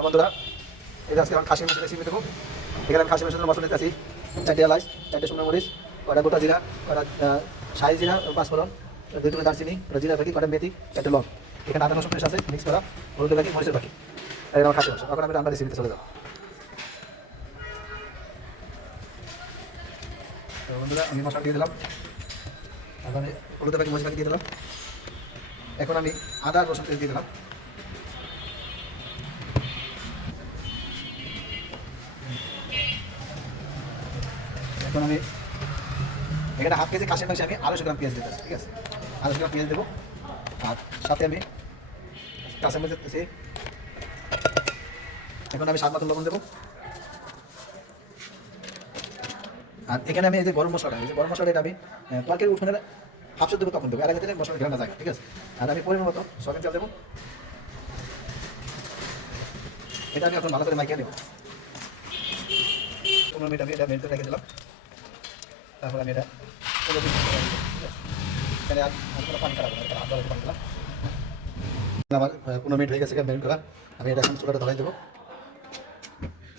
বন্ধুরা এই আজকে আমি খাসি মাংস রেসিপি দেবো। এখানে আমি খাসি মাংসের মশলা দিতে আছি 4টে এলাচ, 4টে শুকনো মরিচ, কটা গোটা জিরা, কটা শাহি জিরা, 5 ফোড়ন, 2 টুকরো দারচিনি, কটা জিরা বাকি, কটা মেথি, 4টে লং। এখানে আদা রসুন পেস্ট আছে মিক্স করা, হলুদ বাকি, মরিচের বাকি। আর এটা আমার খাসি মাংস। এখন আমি রান্নার রেসিপিতে চলে যাবো। তো বন্ধুরা আমি মশলা দিয়ে দিলাম, এখন আমি হলুদ বাকি, মরিচ বাকি দিয়ে দিলাম। এখন আমি আদা রসুন পেস্ট দিয়ে দিলাম। এখন আমি এখানে হাফ কেজি খাসির মাংসে আমি 250 গ্রাম পেঁয়াজ দিতেছি, ঠিক আছে? 250 গ্রাম পেঁয়াজ দেবো। আর সাথে আমি কাঁচামরিচ দিতেছি। এখন আমি স্বাদ মতো লবণ দেবো। আর এখানে আমি এই যে গরম মশলাটা, এই যে গরম মশলাটা আমি তরকারি উঠোনের হাফসে দেবো, তখন দেবো, এর আগে থেকে মশলা ঘেরানো যায়, ঠিক আছে? আর আমি পরিমাণ মতো সয়াবিন তেল দেবো। এটা আমি এখন ভালো করে মাখিয়ে নেবো। 15 মিনিট আমি এটা মেল্ট করে রেখে দিলাম। তারপর আমি এটা এখানে আর কোনো পানি খারাপ না, হাত ধরে পানি দিলাম। আমার 15 মিনিট হয়ে গেছে মেরিনেট করা। আমি এটা এখন চুলাটা ধরাই দেবো।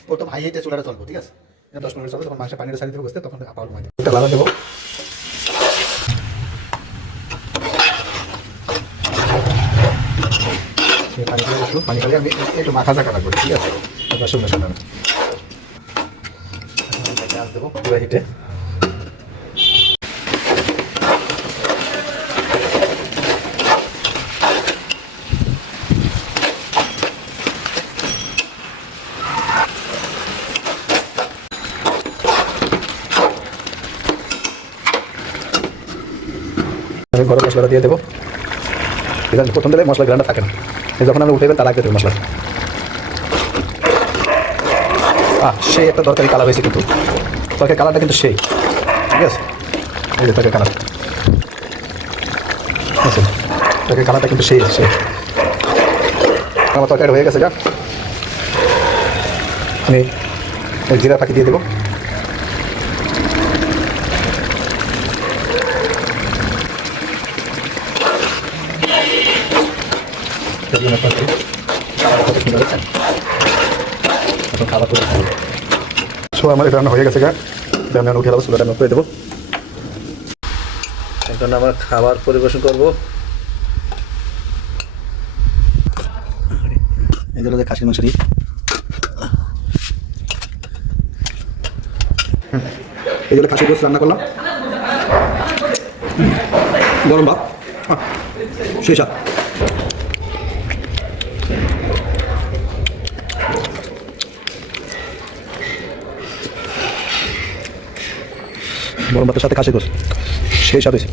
প্রথম হাই হিটে চুলাটা চলবো, ঠিক আছে? 10 মিনিট চলবে, তখন মাংসের পানিটা সারি দেবো বসতে, তখন আবার ঘুমাই দেবো। এটা লালা দেবো। পানি দিয়ে একটু পানি খালি আমি একটু মাখা জাকা রাখবো, ঠিক আছে? তারপর শুকনো শুকনো পেঁয়াজ দেবো পুরো হিটে। আমি গরম মশলাটা দিয়ে দেবো। ঠিক আছে, প্রথম দিলে মশলা গ্রান্ডা থাকে না, যখন আমি উঠে তার আগে দেবো মশলা। সেই একটা দরকারি কালার হয়েছে, কিন্তু তরকারি কালারটা কিন্তু সেই, ঠিক আছে? এই যে তরকারি কালার, তরকারি কালারটা কিন্তু সেই এসছে। আমার তরকারি হয়ে গেছে, যা আমি জিরা ফাঁকি দিয়ে দেবো। খাবার আমার এটা রান্না হয়ে গেছে, আমি উঠে যাবো, চুলাটা করে দেবো। এখন আমরা খাবার পরিবেশন করবো। এই ধরো যে খাসির মাংসটি, এই ধরো খাসির গোস রান্না করলাম, গরম ভাত, সেই সাথে গরম ভাতের সাথে খাসির গোস, সেই স্বাদ হয়েছে।